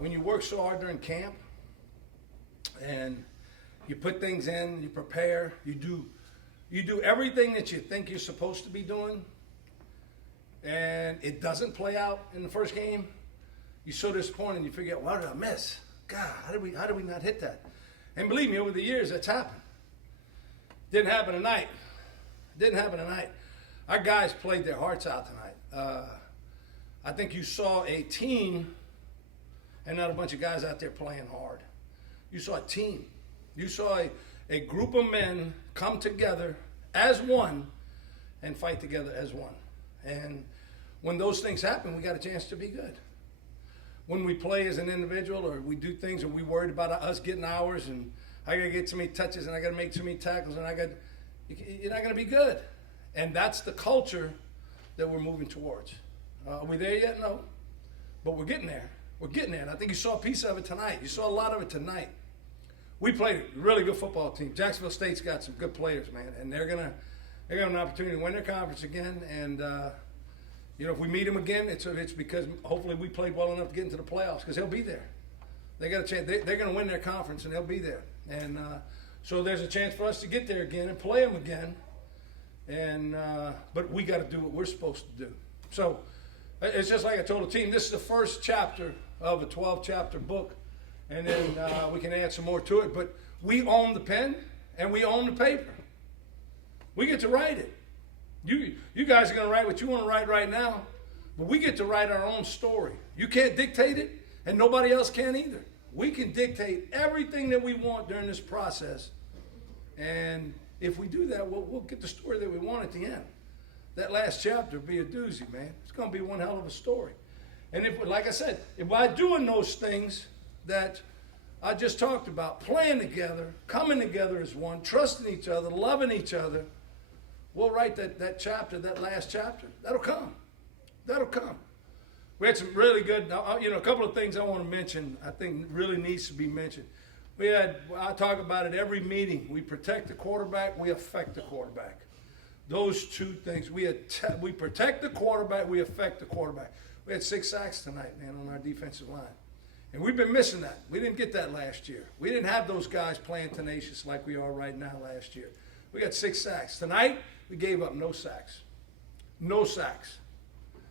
when you work so hard during camp and you put things in, you prepare, you do everything that you think you're supposed to be doing, and it doesn't play out in the first game, you're so disappointed and you figure out, what did I miss? God, how did we not hit that? And believe me, over the years, that's happened. Didn't happen tonight. Our guys played their hearts out tonight. I think you saw a team and not a bunch of guys out there playing hard. You saw a team. You saw a group of men come together as one and fight together as one. And when those things happen, we got a chance to be good. When we play as an individual or we do things or we worried about us getting ours and I got to get so many touches and I got to make so many tackles and you're not going to be good. And that's the culture that we're moving towards. Are we there yet? No. But we're getting there. We're getting there. And I think you saw a piece of it tonight. You saw a lot of it tonight. We played a really good football team. Jacksonville State's got some good players, man. And they're gonna have an opportunity to win their conference again. And, if we meet them again, it's because hopefully we played well enough to get into the playoffs because they'll be there. They got a chance. They're going to win their conference, and they'll be there. And so there's a chance for us to get there again and play them again. And but we got to do what we're supposed to do. So it's just like I told the team, this is the first chapter of a 12-chapter book, and then we can add some more to it. But we own the pen, and we own the paper. We get to write it. You guys are going to write what you want to write right now, but we get to write our own story. You can't dictate it, and nobody else can either. We can dictate everything that we want during this process, and if we do that, we'll get the story that we want at the end. That last chapter will be a doozy, man. It's going to be one hell of a story. And if, like I said, if by doing those things that I just talked about, playing together, coming together as one, trusting each other, loving each other, we'll write that chapter, that last chapter. That'll come. We had some really good, a couple of things I want to mention, I think really needs to be mentioned. I talk about it every meeting. We protect the quarterback, we affect the quarterback. Those two things. We protect the quarterback, we affect the quarterback. We had 6 sacks tonight, man, on our defensive line. And we've been missing that. We didn't get that last year. We didn't have those guys playing tenacious like we are right now last year. We got 6 sacks. Tonight, we gave up no sacks. No sacks.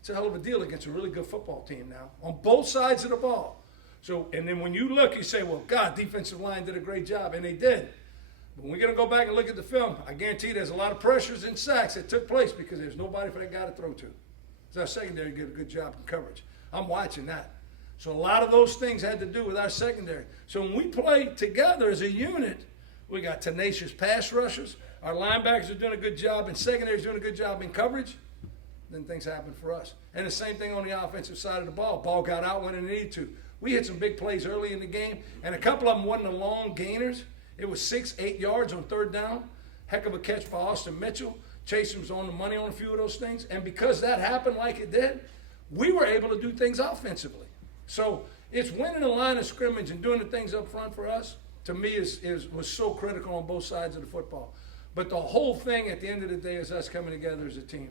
It's a hell of a deal against a really good football team now on both sides of the ball. So, and then when you look, you say, well, God, defensive line did a great job, and they did. But when we're going to go back and look at the film, I guarantee there's a lot of pressures and sacks that took place because there's nobody for that guy to throw to. So our secondary did a good job in coverage. I'm watching that. So a lot of those things had to do with our secondary. So when we play together as a unit, we got tenacious pass rushers. Our linebackers are doing a good job, and secondary is doing a good job in coverage. Then things happen for us. And the same thing on the offensive side of the ball. Ball got out when it needed to. We hit some big plays early in the game, and a couple of them wasn't the long gainers. It was 6-8 yards on third down. Heck of a catch by Austin Mitchell. Chase was on the money on a few of those things. And because that happened like it did, we were able to do things offensively. So it's winning the line of scrimmage and doing the things up front for us, to me, was so critical on both sides of the football. But the whole thing at the end of the day is us coming together as a team.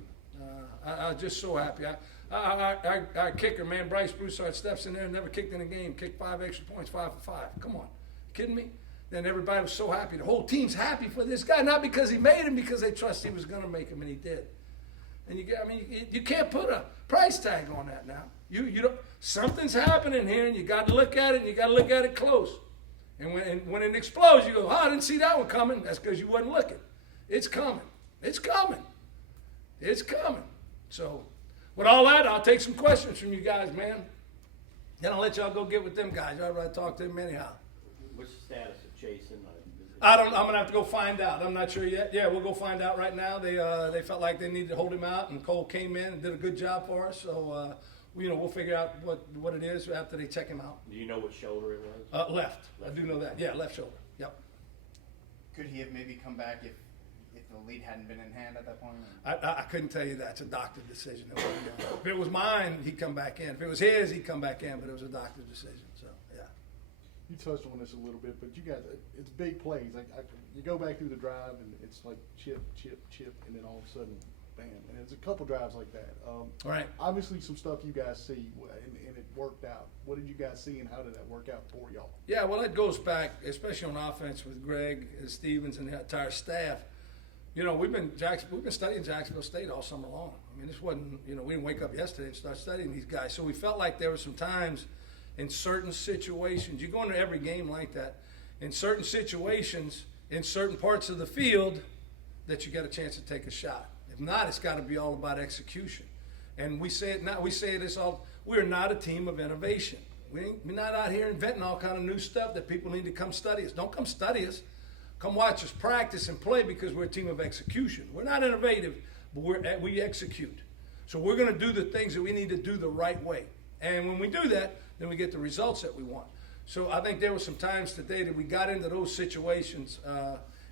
I'm just so happy. Our kicker, man, Bryce Broussard, steps in there and never kicked in a game, kicked 5 extra points, 5 for 5. Come on. You kidding me? Then everybody was so happy. The whole team's happy for this guy, not because he made him, because they trust he was going to make him, and he did. And you can't put a price tag on that now. You don't. Something's happening here, and you got to look at it, and you got to look at it close. And when it explodes, you go, oh, I didn't see that one coming. That's because you wasn't looking. It's coming. It's coming. It's coming. So, with all that, I'll take some questions from you guys, man. Then I'll let y'all go get with them guys. I'd rather talk to them anyhow. What's the status of Jason? I'm going to have to go find out. I'm not sure yet. Yeah, we'll go find out right now. They felt like they needed to hold him out, and Cole came in and did a good job for us. So, we'll figure out what it is after they check him out. Do you know what shoulder it was? Left. I do know that. Yeah, left shoulder. Yep. Could he have maybe come back if the lead hadn't been in hand at that point? I couldn't tell you that. It's a doctor's decision. If it was mine, he'd come back in. If it was his, he'd come back in. But it was a doctor's decision. So, yeah. You touched on this a little bit, but you guys, it's big plays. You go back through the drive, and it's like chip, chip, chip, and then all of a sudden, man. And it's a couple drives like that. Right. Obviously, some stuff you guys see, and it worked out. What did you guys see, and how did that work out for y'all? Yeah, well, it goes back, especially on offense with Greg Stevens and the entire staff. You know, we've been studying Jacksonville State all summer long. I mean, this wasn't, you know, we didn't wake up yesterday and start studying these guys. So we felt like there were some times in certain situations, you go into every game like that, in certain situations, in certain parts of the field, that you get a chance to take a shot. If not, it's got to be all about execution. And we say it now. We say this all. We're not a team of innovation. We're not out here inventing all kind of new stuff that people need to come study us. Don't come study us. Come watch us practice and play, because we're a team of execution. We're not innovative, but we execute. So we're going to do the things that we need to do the right way. And when we do that, then we get the results that we want. So I think there were some times today that we got into those situations,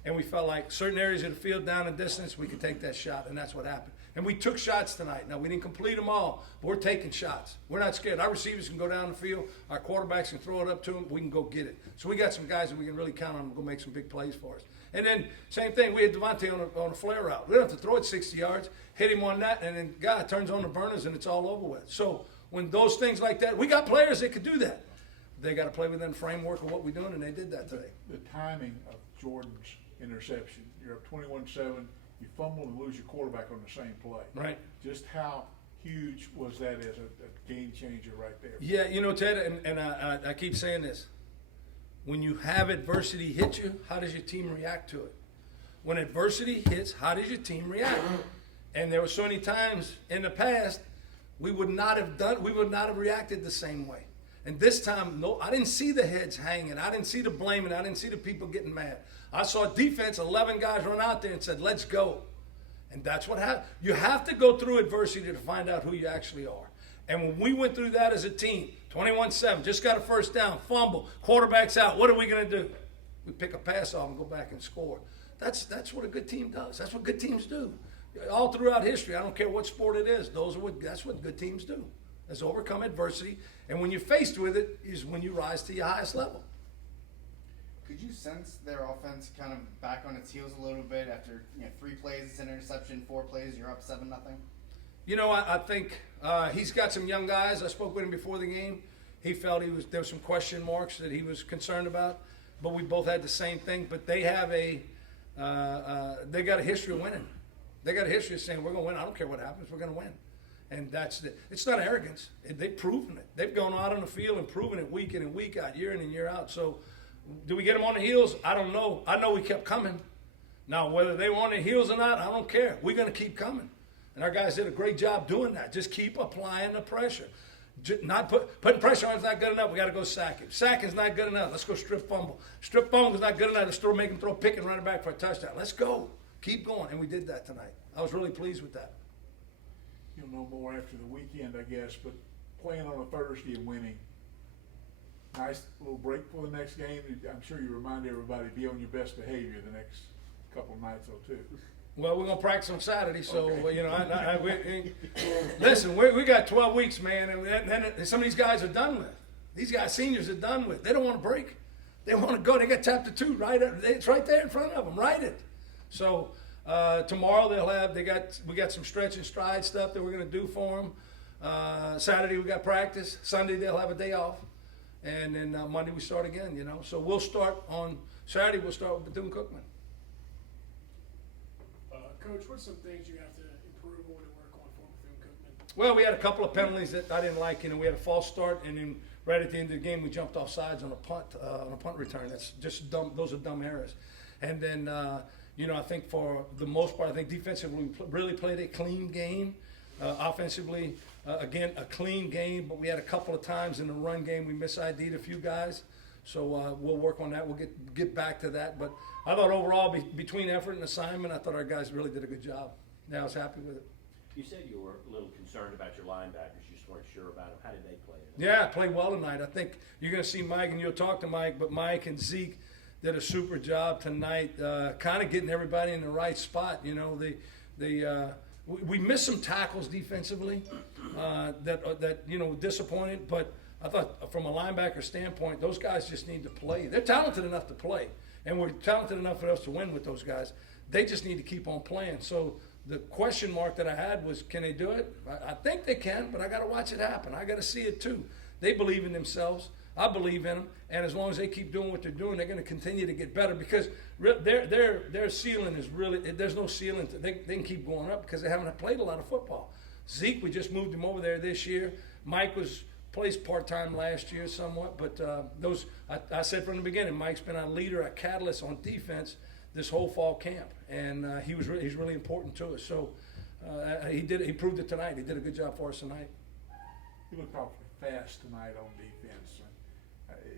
and we felt like certain areas of the field down and distance, we could take that shot, and that's what happened. And we took shots tonight. Now, we didn't complete them all, but we're taking shots. We're not scared. Our receivers can go down the field. Our quarterbacks can throw it up to them. We can go get it. So we got some guys that we can really count on to go make some big plays for us. And then, same thing, we had Devontae on a flare route. We don't have to throw it 60 yards, hit him on that, and then guy turns on the burners, and it's all over with. So when those things like that, we got players that could do that. They got to play within the framework of what we're doing, and they did that today. The timing of Jordan's interception, you're up 21-7, you fumble and lose your quarterback on the same play. Right. Just how huge was that as a game changer right there? Yeah, you know, Ted, and I keep saying this. When you have adversity hit you, how does your team react to it? When adversity hits, how does your team react? And there were so many times in the past we would not have reacted the same way. And this time, no, I didn't see the heads hanging. I didn't see the blaming. I didn't see the people getting mad. I saw defense, 11 guys run out there and said, let's go. And that's what happened. You have to go through adversity to find out who you actually are. And when we went through that as a team, 21-7, just got a first down, fumble, quarterback's out, what are we going to do? We pick a pass off and go back and score. That's what a good team does. That's what good teams do. All throughout history, I don't care what sport it is, that's what good teams do. Is overcome adversity, and when you're faced with it is when you rise to your highest level. Could you sense their offense kind of back on its heels a little bit after 3 plays, it's an interception, 4 plays, you're up 7-0? You know, I think he's got some young guys. I spoke with him before the game. He felt there was some question marks that he was concerned about, but we both had the same thing. But they have they got a history of winning. They got a history of saying, we're going to win. I don't care what happens. We're going to win. And it's not arrogance. They've proven it. They've gone out on the field and proven it week in and week out, year in and year out. So do we get them on the heels? I don't know. I know we kept coming. Now, whether they were on the heels or not, I don't care. We're going to keep coming. And our guys did a great job doing that. Just keep applying the pressure. Not putting pressure on is not good enough. We got to go sack him. Sacking's not good enough. Let's go strip fumble. Strip fumble is not good enough. Let's make him throw a pick and run it back for a touchdown. Let's go. Keep going. And we did that tonight. I was really pleased with that. You'll know more after the weekend, I guess, but playing on a Thursday and winning, nice little break for the next game. I'm sure you remind everybody, be on your best behavior the next couple of nights or two. Well, we're going to practice on Saturday, so, Okay. listen, we got 12 weeks, man, and some of these guys are done with. These guys, seniors, are done with. They don't want to break. They want to go. They got chapter 2 right up. It's right there in front of them. Write it. So, tomorrow we got some stretch and stride stuff that we're going to do for them. Saturday we got practice. Sunday they'll have a day off, and then Monday we start again. So we'll start on Saturday. We'll start with Bethune-Cookman. Coach, what's some things you have to improve on and work on for Bethune-Cookman? Well, we had a couple of penalties that I didn't like. We had a false start, and then right at the end of the game we jumped off sides on a punt return. That's just dumb. Those are dumb errors. And then. I think for the most part, I think defensively we really played a clean game. Offensively, again, a clean game, but we had a couple of times in the run game we mis-ID'd a few guys. So we'll work on that. We'll get back to that. But I thought overall, between effort and assignment, I thought our guys really did a good job. I was happy with it. You said you were a little concerned about your linebackers. You just weren't sure about them. How did they play? Yeah, played well tonight. I think you're going to see Mike, and you'll talk to Mike, but Mike and Zeke did a super job tonight, kind of getting everybody in the right spot. We missed some tackles defensively that disappointed, but I thought from a linebacker standpoint, those guys just need to play. They're talented enough to play, and we're talented enough for us to win with those guys. They just need to keep on playing. So The question mark that I had was, can they do it? I think they can, but I got to watch it happen. I got to see it too. They believe in themselves. I believe in them, and as long as they keep doing what they're doing, they're going to continue to get better because their ceiling is really, there's no ceiling. They can keep going up because they haven't played a lot of football. Zeke, we just moved him over there this year. Mike plays part-time last year somewhat, but I said from the beginning, Mike's been a leader, a catalyst on defense this whole fall camp, and he's really important to us. So he proved it tonight. He did a good job for us tonight. You looked awfully fast tonight on defense.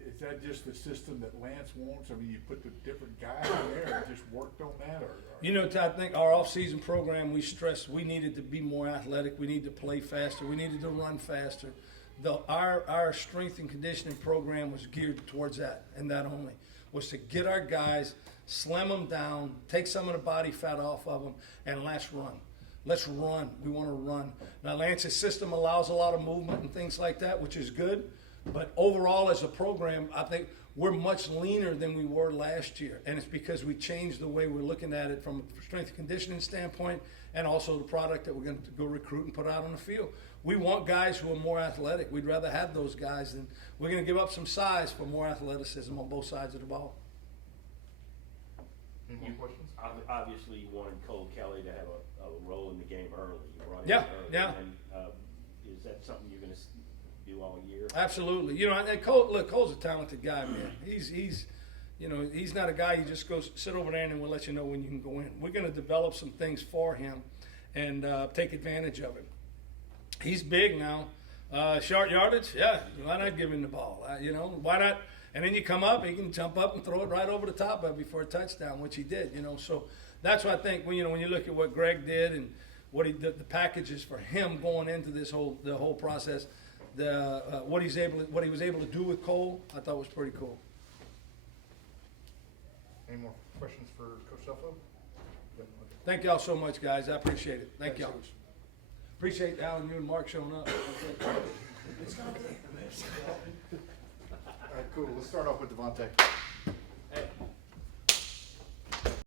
Is that just the system that Lance wants? I mean, you put the different guys in there and just worked on that, or? You know, I think our off-season program, we stressed we needed to be more athletic. We need to play faster. We needed to run faster. Our strength and conditioning program was geared towards that, and that only, was to get our guys, slim them down, take some of the body fat off of them, and let's run. Let's run. We want to run. Now, Lance's system allows a lot of movement and things like that, which is good. But overall, as a program, I think we're much leaner than we were last year. And it's because we changed the way we're looking at it from a strength and conditioning standpoint and also the product that we're going to go recruit and put out on the field. We want guys who are more athletic. We'd rather have those guys than we're going to give up some size for more athleticism on both sides of the ball. Any more questions? Obviously, you wanted Cole Kelly to have a role in the game early. You brought him Yeah, in early. yeah. And is that something you're going to do all year? Absolutely. You know, and Cole's a talented guy, man. He's not a guy you just go sit over there and we'll let you know when you can go in. We're going to develop some things for him and take advantage of him. He's big now. Short yardage, yeah. Why not give him the ball? Why not? And then you come up, he can jump up and throw it right over the top of it before a touchdown, which he did. So that's what I think. When you look at what Greg did and what the packages for him going into the whole process. What he was able to do with Cole, I thought was pretty cool. Any more questions for Coach Scelfo? Yep, okay. Thank y'all so much, guys. I appreciate it. Thank Thanks, y'all. Coach. Appreciate Alan, you and Mark showing up. All right, cool. Let's start off with Devontae.